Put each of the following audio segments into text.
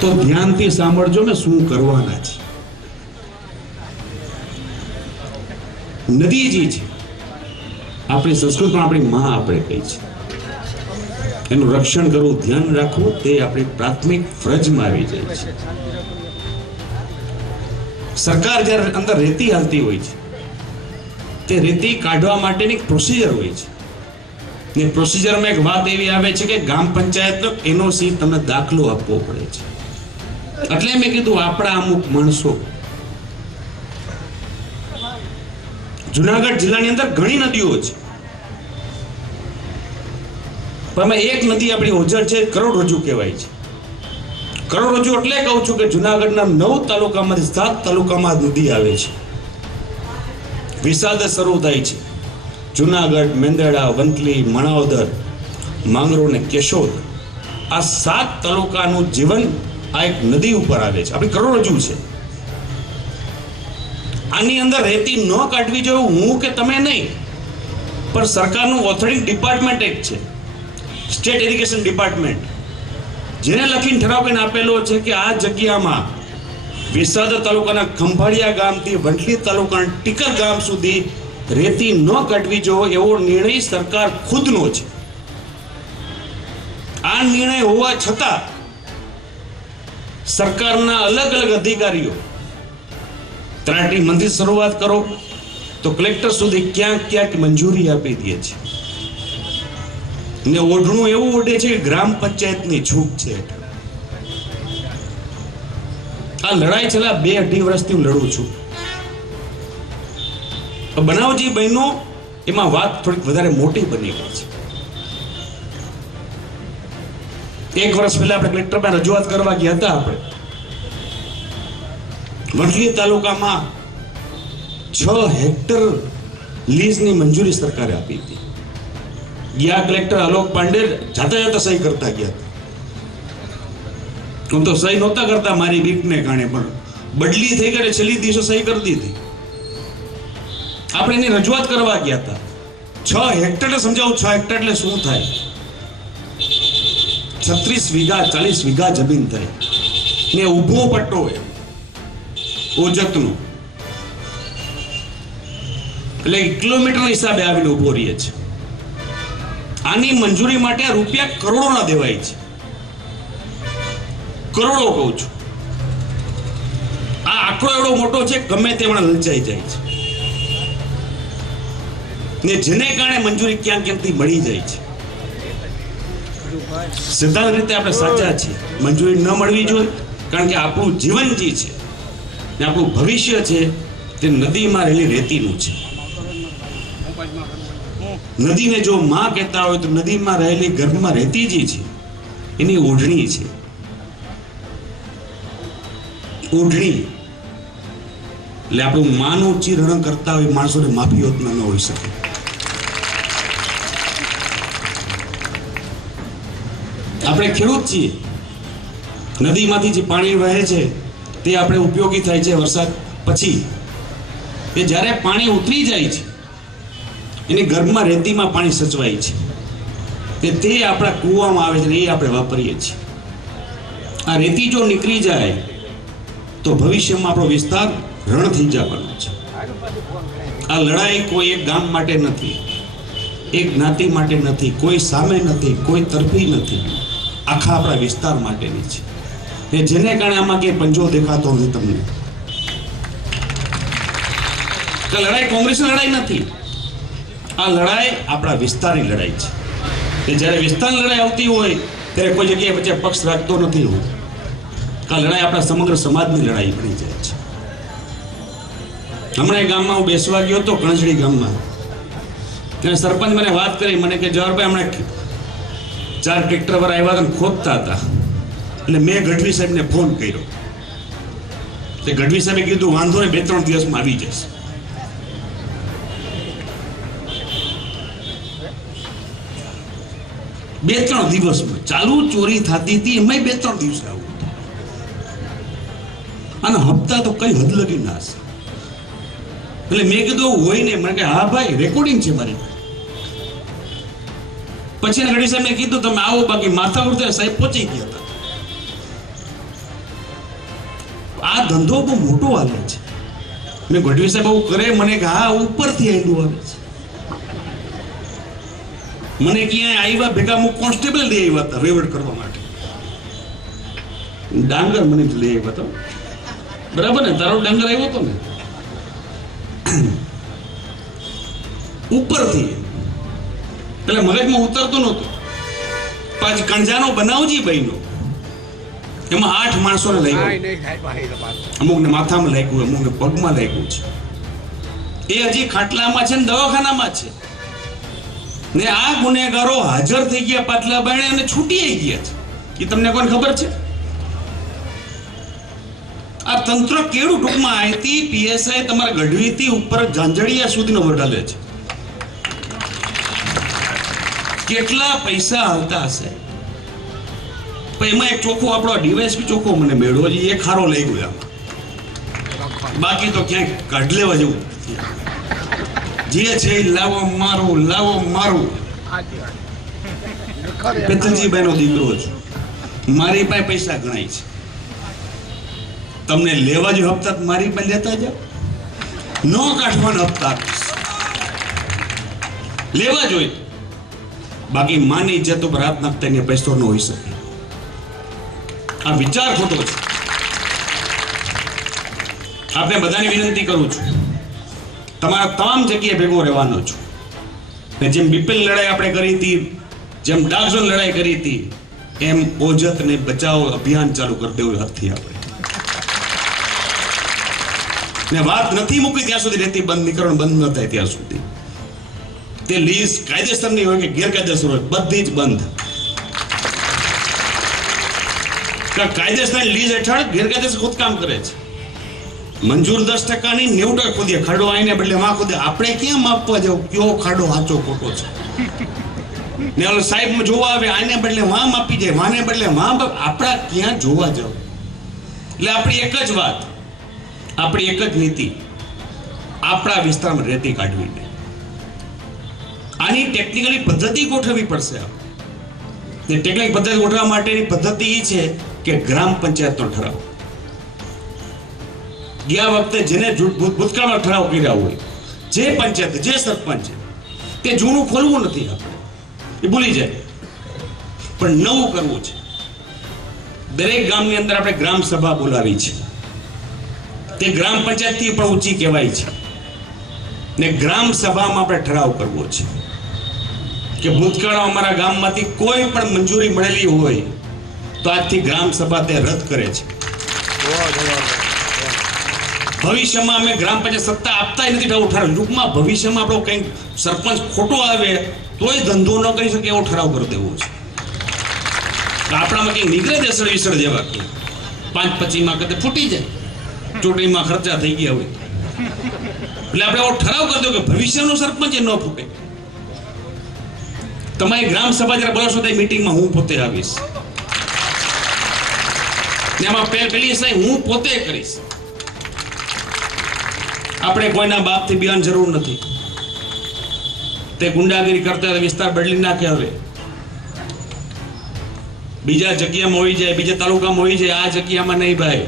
તો ધ્યાનથી સાંભળજો ને શું કરવાના છે. નદીજી છે. આપણી સંસ્કૃતમાં આપણી માં આપણે કહી છે. એનું રક્ષણ કરવું, ધ્યાન રાખવું તે આપણી પ્રાથમિક ફરજમાં આવી જાય છે. સરકાર જ્યારે અંદર રેતી હાલતી હોય છે, તે રેતી કાઢવા માટેની પ્રોસિજર હોય છે. ને પ્રોસિજરમાં એક વાત એવી આવે છે કે ગ્રામ પંચાયતનો એનઓસી તમને દાખલો આપવો પડે છે. એટલે મેં કીધું, આપણા અમુક માણસો જુનાગઢ જિલ્લાની અંદર ઘણી નદીઓ છે. પણ એક નદી આપણી ઓજર છે, કરોડરજ્જુ કહેવાય છે. કરોડરજ્જુ એટલે કહું છું કે જુનાગઢના નવ તાલુકામાંથી સાત તાલુકામાં નદી આવે છે. વિસાદ શરૂ થાય છે. જુનાગઢ મેંદરડા વંથલી, મણાવદર માંગરો અને કેશોદ આ સાત તાલુકાનું જીવન આ એક નદી ઉપર આવે છે. આપણી કરોડરજુ છે. આની અંદર રેતી ન કાઢવી જોઈએ હું કે તમે નહીં. પણ સરકારનું ઓથોરિટી ડિપાર્ટમેન્ટ એક છે. State irrigation department. જેને લખીને ઠરાવ કરીને આપેલો છે કે આ જગ્યામાં વિસાદ તાલુકાના ખંભાળિયા ગામથી વંટલી તાલુકાના ટીકર ગામ સુધી રેતી ન કાઢવી જોઈએ એવો નિર્ણય સરકાર ખુદનો છે. આ નિર્ણય હોવા છતાં સરકારના અલગ અલગ અધિકારીઓ. ત્રાટી મંદિર શરૂઆત કરો, તો કલેક્ટર સુધી ક્યાંક ક્યાંક મંજૂરી આપી દે છે. ને ઓઢણું એવું ઓઢે છે કે ગ્રામ પંચાયતની છૂટ છે. આ લડાઈ છેલ્લા બે અઢી વર્ષથી હું લડું છું. બનાવજી બહેનો એમાં વાત થોડીક વધારે મોટી બની ગઈ છે. એક વર્ષ પહેલા આપણે કલેક્ટરમાં રજૂઆત કરવા ગયા હતા આપણે. વડલી તાલુકામાં છ હેક્ટર લીઝની મંજૂરી સરકારે આપી હતી. ગયા કલેક્ટર આલોક પાંડે જાતા જાતા સહી કરતા ગયા હતા. હું તો સહી નહોતા કરતા મારી બીકને કારણે, પણ બદલી થઈ ગઈ છેલ્લી દિવસે સહી કરી દીધી. આપણે એની રજૂઆત કરવા ગયા હતા. છ હેક્ટર એટલે સમજાવું, છ હેક્ટર એટલે શું થાય? છત્રીસ વીઘા, ચાલીસ વીઘા જમીન થઈ. ને ઊભો પટ્ટો ઓજતનો એટલે કિલોમીટર હિસાબે આવીને ઊભો રહીએ છે. આની મંજૂરી માટે રૂપિયા કરોડોના દેવાય છે. કરોડો કહું છું. આ આંકડો એવડો મોટો છે, ગમે તેમણે લંચાઈ જાય છે. ને જેને કારણે મંજૂરી ક્યાંક ક્યાંકથી મળી જાય છે. સિદ્ધાંત રીતે આપણે સાચા છીએ. મંજૂરી ન મળવી જોઈએ, કારણ કે આપણું જીવન જે છે ને આપણું ભવિષ્ય છે, તે નદીમાં રહેલી રેતીનું છે. નદીને જો માં કહેતા હોય તો નદીમાં રહેલી ગર્ભમાં રહેતી જે છે. એની ઓઢણી છે. ઓઢણી એટલે આપણું માનું ચિરણ કરતા હોય માણસોને માફી ન હોઈ શકે. આપણે ખેડૂત છીએ. નદીમાંથી જે પાણી વહે છે, તે આપણે ઉપયોગી થાય છે વરસાદ પછી. એ જ્યારે પાણી ઉતરી જાય છે, એની ગર્ભમાં રેતીમાં પાણી સચવાય છે. કે તે આપણા કૂવામાં આવે છે એ આપણે વાપરીએ છીએ. આ રેતી જો નીકળી જાય, તો ભવિષ્યમાં આપણો વિસ્તાર રણ થઈ જવાનો છે. આ લડાઈ કોઈ એક ગામ માટે નથી. એક જ્ઞાતિ માટે નથી. કોઈ સામે નથી. કોઈ તરફી નથી. આખા આપણા વિસ્તાર માટેની છે. કે જેને કારણે આમાં કે પંજો દેખાતો નથી તમને. લડાઈ કોંગ્રેસની લડાઈ નથી. આ લડાઈ આપણા વિસ્તારની લડાઈ છે. કે જ્યારે વિસ્તારની લડાઈ આવતી હોય, ત્યારે કોઈ જગ્યાએ વચ્ચે પક્ષ રાખતો નથી હું આ લડાઈ આપણા સમગ્ર સમાજની લડાઈ બની જાય છે. હમણાં ગામમાં હું બેસવા ગયો હતો, કણજડી ગામમાં. ત્યાં સરપંચ મને વાત કરી, મને કે, જવાહરભાઈ, હમણાં ચાર ટ્રેક્ટર વાળા આવ્યા હતા ખોદતા હતા. એટલે મેં ગઢવી સાહેબને ફોન કર્યો. તે ગઢવી સાહેબે કીધું, વાંધો નહીં બે ત્રણ દિવસમાં આવી જશે બે ત્રણ દિવસમાં. ચાલુ ચોરી થતી હતી, એમાંય બે ત્રણ દિવસ આવું. અને હપ્તા તો કઈ હદ લગી ના હશે. એટલે મેં કીધું, હોય ને. મને કે, હા ભાઈ રેકોર્ડિંગ છે મારી પછી ઘડી સાહેબ કીધું, તમે આવો બાકી માથા ઉડતા. સાહેબ પહોંચી ગયા હતા. આ ધંધો બહુ મોટો હાલે છે. મેં ગઢવી સાહેબ આવું કરે, મને કે હા, ઉપરથી આયલું આવે છે. મને ક્યાંય આવ્યા ભેગા હું કોન્સ્ટેબલ લઈ આવ્યા હતા રેવડ કરવા માટે. ડાંગર મને જ લઈ આવ્યા હતા. બરાબર ને? તારો ડાંગર આવ્યો હતો ને? ઉપરથી. એટલે મગજમાં ઉતરતું નહોતું. પાછી કણજાનો બનાવજી ભાઈનો એમાં આઠ માણસોને લઈ વાત. અમુકને માથામાં લાગ્યું અમુકને પગમાં લાગ્યું છે. એ હજી ખાટલામાં છે ને દવાખાનામાં છે. ને આ ગુનેગારો હાજર થઈ ગયા પાટલા બાણે અને છૂટી ગયા છે. એ તમને કોને ખબર છે? આ તંત્ર કેવું ટૂંકમાં આઈતી પીએસઆઈ તમારા ગઢવીથી ઉપર ઝાંઝડિયા સુધીનો વડાલે છે. કેટલા પૈસા આવતા હશે? પણ એમાં એક ચોખ્ખો આપણો ડીવાયસપી ચોખ્ખો મને મેળવો છે એ ખારો લઈ ગયો આમાં બાકી તો ક્યાંક કાઢ લેવા જેવું જે છે લાવો મારું લાવો મારું. સાચી નો દીકરો છું મારી પાસે પૈસા ગણાય છે. તમને લેવા જો હપ્તા મારી પાસે લેતા જાઓ. નો કાઢવાનો હપ્તા લેવા જોઈએ. બાકી માની ઇજ્જત ઉપર હાથ નાખતા એને પૈસો ન હોઈ શકે. આ વિચાર ખોટો છે. આપણે બધાની વિનંતી કરું છું. તમારા તમામ જગ્યાએ ભેગો રહેવાનો છું. ને જેમ બિપિન લડાઈ આપણે કરી હતી, જેમ ડાર્ઝોન લડાઈ કરી હતી, એમ ઓજત ને બચાવ અભિયાન ચાલુ કરી દેવું હાથથી આપણે. ને વાત નથી મૂકી ત્યાં સુધી રહેતી, બંધ નીકરણ બંધ ન થાય ત્યાં સુધી. તે લીઝ કાયદેસર નહીં હોય કે ગેરકાયદેસર હોય, બધી જ બંધ. કાયદેસર લીઝ હેઠળ ગેરકાયદેસર ખોદકામ કરે છે. મંજૂર દસ ટકાની નેવું ખોદીએ ખાડો આવીને બદલે માં ખોદે આપણે ક્યાં માપવા જવું કયો ખાડો સાચો ખોટો છે? ને ઓલો સાહેબ જોવા આવે, આને બદલે માં માપી જાય વાને બદલે વામ આપણા ક્યાં જોવા જાવ? એટલે આપણી એક જ વાત, આપણી એક જ નીતિ. આપણા વિસ્તારમાં રેતી કાઢવી આની ટેકનિકલી પદ્ધતિ ગોઠવવી પડશે આપણે. ને પદ્ધતિ ગોઠવવા માટેની પદ્ધતિ એ છે કે ગ્રામ પંચાયતનો ઠરાવ. ગયા વખતે જેને ભૂતકાળમાં ઠરાવ કર્યા હોય, જે પંચાયત, જે સરપંચ તે જૂનું ખોલવું નથી આપણે. એ ભૂલી જાય. પણ નવું કરવું છે. દરેક ગામની અંદર આપણે ગ્રામ સભા બોલાવી છે. તે ગ્રામ પંચાયતથી પણ ઊંચી કહેવાય છે. ને ગ્રામ સભામાં આપણે ઠરાવ કરવો છે. કે ભૂતકાળમાં અમારા ગામમાંથી કોઈ પણ મંજૂરી મળેલી હોય તો આજથી ગ્રામ સભા તે રદ કરે છે. ભવિષ્યમાં અમે ગ્રામ પંચાયત સત્તા આપતા નથી ઠરાવ. ટૂંકમાં ભવિષ્યમાં આપણો કંઈક સરપંચ ખોટો આવે, તોય ધંધો ન કરી શકે એવો ઠરાવ કરી દેવો છે. આપણામાં કંઈક નીકળે છે સળ વિસળ જેવા પાંચ પચીમાં કદે ફૂટી જાય. ચૂંટણીમાં ખર્ચા થઈ ગયા હોય. એટલે આપણે એવો ઠરાવ કરી દો કે ભવિષ્યનો સરપંચ એ ન ફૂટે. તમારી ગ્રામ સભા જયારે બોલાવશો તે મિટિંગમાં હું પોતે આવીશ. એમાં હું પોતે કરીશ. આપણે કોઈના બાપથી બિયાન જરૂર નથી. તે ગુંડાગીરી કરતા વિસ્તાર બદલી નાખે હવે. બીજા જગ્યામાં હોઈ જાય, બીજા તાલુકામાં હોઈ જાય, આ જગ્યામાં નહીં ભાઈ.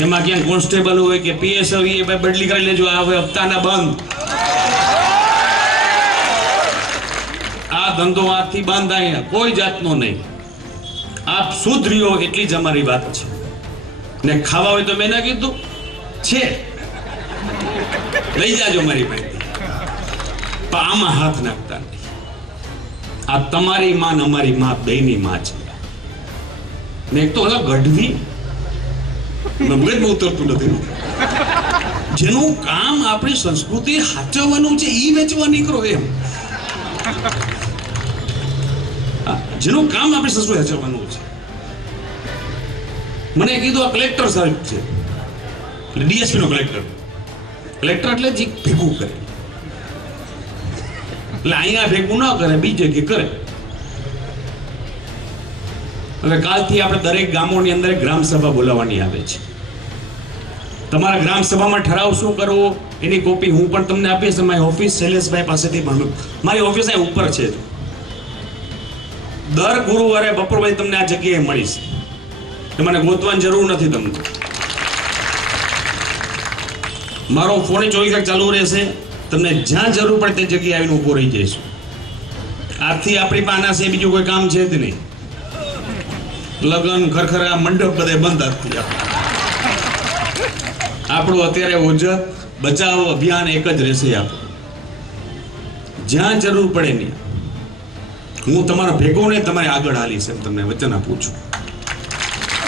એમાં ક્યાંક કોન્સ્ટેબલ હોય કે પીએસ હોય એ બદલી કરી લેજો, આ હવે હપ્તાના બંધ. ધંધો આથી બાંધાય કોઈ જાતનો નહીં. આપ સુધર્યો એટલી જ અમારી વાત છે. ને ખાવા હોય તો મેં ના કીધું. છે. લઈ જાજો મારી માહિતી. પણ આમાં હાથ નાખતા નહીં. આ તમારી માં અમારી માં બેની માં છે. ને એક તો ઓલા ગઢવી મગજમાં ઉતરતું નથી. જેનું કામ આપણી સંસ્કૃતિ સાચવવાનું છે એ વેચવા નીકળો એમ. જેનું કામ આપણે સંસ્કૃતિ હેચવાનું છે. મને કીધું આ કલેક્ટર સાહેબ છે. એટલે ડીએસપી નો કલેક્ટર કલેક્ટર એટલે જે ભેગું કરે. એટલે અહીંયા ભેગું ન કરે, બીજે જગ્યાએ કરે. હવે કાલથી આપણે દરેક ગામોની અંદર એક ગ્રામ સભા બોલાવવાની આવે છે. તમારા ગ્રામ સભામાં ઠરાવ શું કરવો એની કોપી હું પણ તમને આપીશ મારી ઓફિસ શૈલેષભાઈ પાસેથી પણ. મારી ઓફિસ અહીં ઉપર છે. દર ગુરુવારે બપોર પછી તમને આ જગ્યાએ મળીશ એ મને ગોતવાની જરૂર નથી તમને. મારો ફોન ચોવીસ કલાક ચાલુ રહેશે. તમને જ્યાં જરૂર પડે તે જગ્યાએ આવીને ઊભો રહી જઈશું. આજથી આપણી પાસે બીજું કોઈ કામ છે જ નહીં. લગ્ન ખરખરા મંડપ બધે બંધ આજથી આપણું. અત્યારે ઓજત બચાવ અભિયાન એક જ રહેશે આપણું. જ્યાં જરૂર પડે ને હું તમારા ભેગો ને તમારે આગળ હાલીશ એમ તમને વચન આપું છું.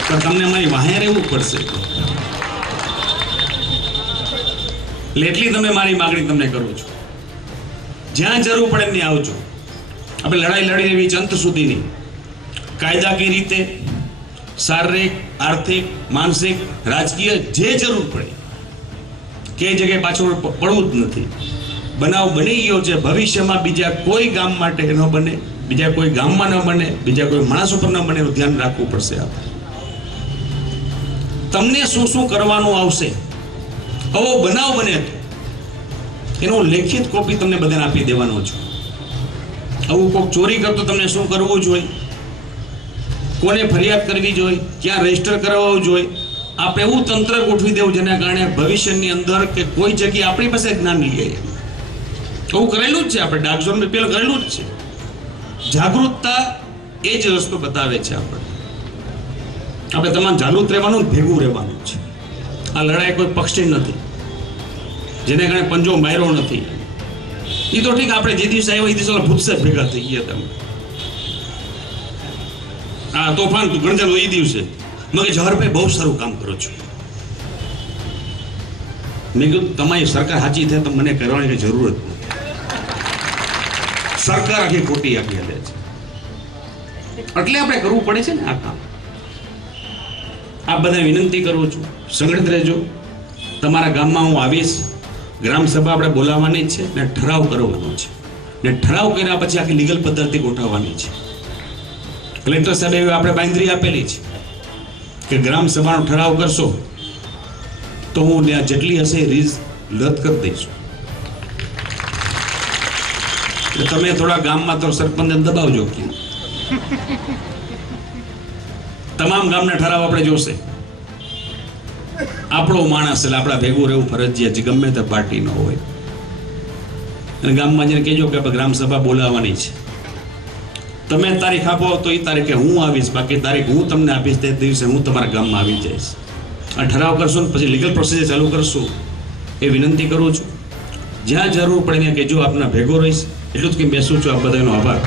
પણ તમને મારી વાહે રહેવું પડશે. એટલે એટલી તમે મારી માગણી તમને કરું છું. જ્યાં જરૂર પડે એમની આવજો. આપણે લડાઈ લડી એવી અંત સુધીની. કાયદાકીય રીતે, શારીરિક, આર્થિક, માનસિક, રાજકીય જે જરૂર પડે. કે જગ્યાએ પાછળ પડવું જ નથી. બનાવ બની ગયો છે. ભવિષ્યમાં બીજા કોઈ ગામ માટે ન બને. બીજા કોઈ ગામમાં ન બને, બીજા કોઈ માણસ ઉપર ન બને એનું ધ્યાન રાખવું પડશે આપણે. તમને શું શું કરવાનું આવશે? આવો બનાવ બને એનો લેખિત કોપી તમને બધાને આપી દેવાનો છું. આવું કોઈક ચોરી કરતો તમને શું કરવું જોઈએ કોને ફરિયાદ કરવી જોઈએ ક્યાં રજિસ્ટર કરાવવું જોઈએ આપણે એવું તંત્ર ગોઠવી દેવું જેના કારણે ભવિષ્યની અંદર કે કોઈ જગ્યાએ આપણી પાસે જ્ઞાન લઈએ એવું કરેલું જ છે, આપણે ડાર્ક ઝોન પેલું કરેલું જ છે. જાગૃતતા એ જ રસ્તો બતાવે છે આપણે. આપણે તમામ જાગૃત રહેવાનું ભેગું રહેવાનું છે. આ લડાઈ કોઈ પક્ષની નથી. જેને કારણે પંજો માર્યો નથી. એ તો ઠીક આપણે જે દિવસે આવ્યા એ દિવસે ભૂતસે ભેગા થઈ ગયા તમે આ તોફાન ગણજાનું એ દિવસે. મગે જવાહરભાઈ, બહુ સારું કામ કરો છો. મેં કીધું, તમારી સરકાર સાચી થાય તો મને કરવાની કઈ જરૂર જ નથી. સરકાર આખી ખોટી આપી હાલે છે. એટલે આપણે કરવું પડે છે ને આ કામ. આ બધા વિનંતી કરું છું. સંગઠિત રહેજો. તમારા ગામમાં હું આવીશ. ગ્રામ સભા આપણે બોલાવવાની છે ને ઠરાવ કરવાનો છે. ને ઠરાવ કર્યા પછી આખી લીગલ પદ્ધતિ ગોઠવવાની છે. કલેક્ટર સાહેબ એવી આપણે બાંધરી આપેલી છે કે ગ્રામ સભાનો ઠરાવ કરશો તો હું ત્યાં જેટલી હશે રીઝ રદ કરી દઈશું. એટલે તમે થોડા ગામમાં તો સરપંચને દબાવજો કે. તમામ ગામના ઠરાવ આપણે જોશે. આપણો માણસ એટલે આપણા ભેગું રહેવું ફરજિયાત છે, ગમે તે પાર્ટી ન હોય. અને ગામમાં જઈને કહેજો કે ગ્રામ સભા બોલાવવાની છે. તમે તારીખ આપો તો એ તારીખે હું આવીશ, બાકી તારીખ હું તમને આપીશ તે દિવસે હું તમારા ગામમાં આવી જઈશ. આ ઠરાવ કરશો ને પછી લીગલ પ્રોસિજર ચાલુ કરશું. એ વિનંતી કરું છું. જ્યાં જરૂર પડે ત્યાં કહેજો આપના ભેગો રહીશ. એટલું જ કંઈ બેસું છું આ બધાનો આભાર